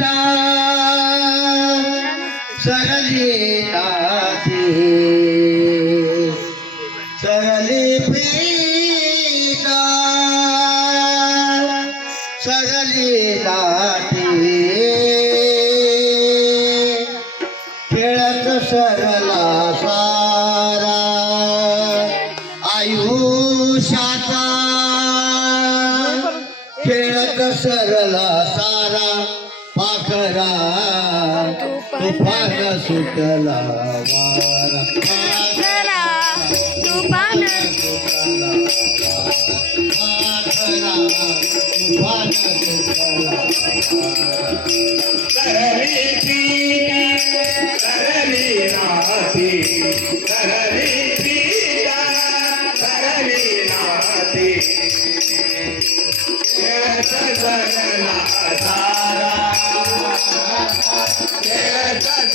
उषाचा सरली नाती सरली प्रीता सरली नाती खेळत सरला सारा। आयुष्याचा। खेळत सरला सारा। पाखरा तुफान सुटला वारा जरा तुफान सुटला पाखरा तुफान सुटला सरली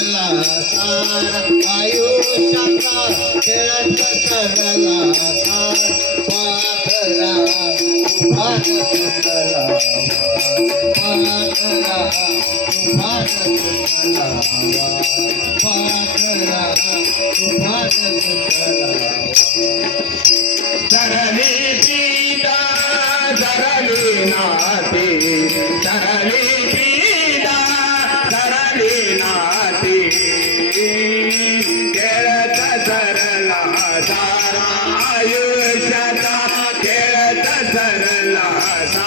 सरला सारा आयुष्याचा खेळत सरला सारा पाखरा तुफान सुटला पाखरा तुफान सुटला पाखरा तुफान सुटला सरली पीता सरली नाती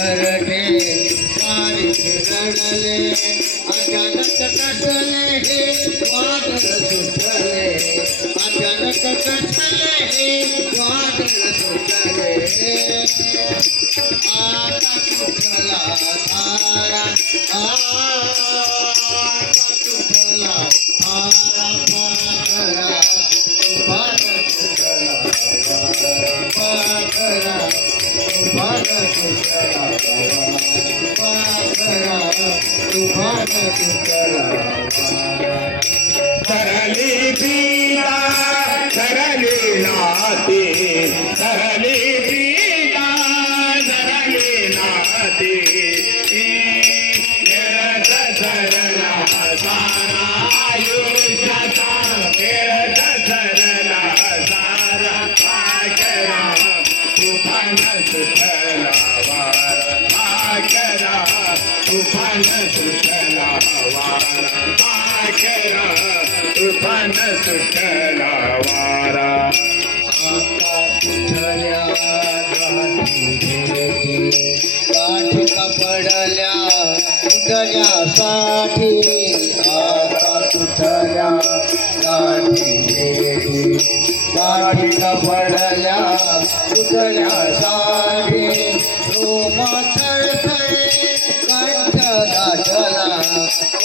करणे रडले. अचानक कसले हे वादळ सुटले. अचानक कसले हे वादळ सुटले. आता कुठला तारा आ तुफान सुटला तुफान सुटला वारा पाकरा तुफान सुटला वारा आता गाठी कपडल्या कुठल्यासाठी आता कुठल्या गाठी गाठी कपडल्या कुठल्यासाठी रोमा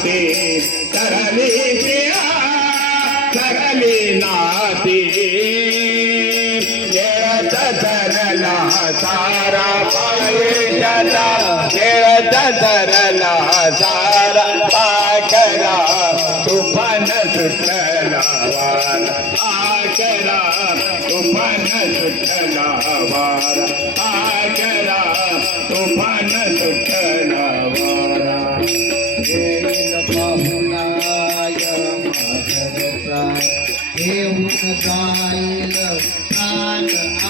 नाते सरली पिया सरली नाती. येत सरला सारा पायशाचा खेळत धरला सारा पाकरा तुफान सुटला वारा आकरा तुफान सुटला वारा आकरा तुफान सुटला माधवचा जाईल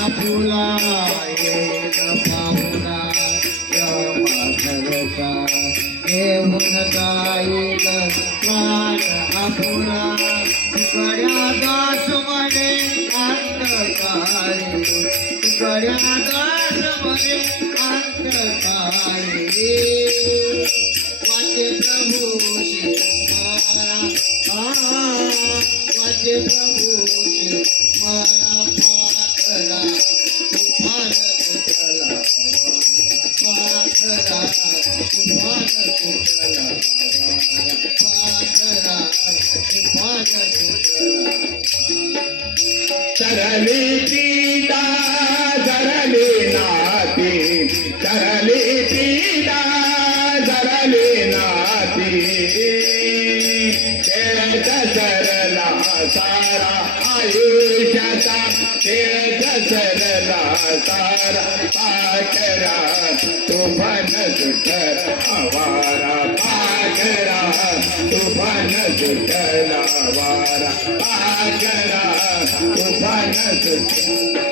आपुला येईल पाहुणाय माधवचा येऊन जाईल आपुला गड्या दास म्हणे अंतकाळी. दास म्हणे अंतकाळी. खेळत सरला सारा तुफान सुटर आवारा पाकरा तुफान सुटला वारा पाकरा तुफान सुटला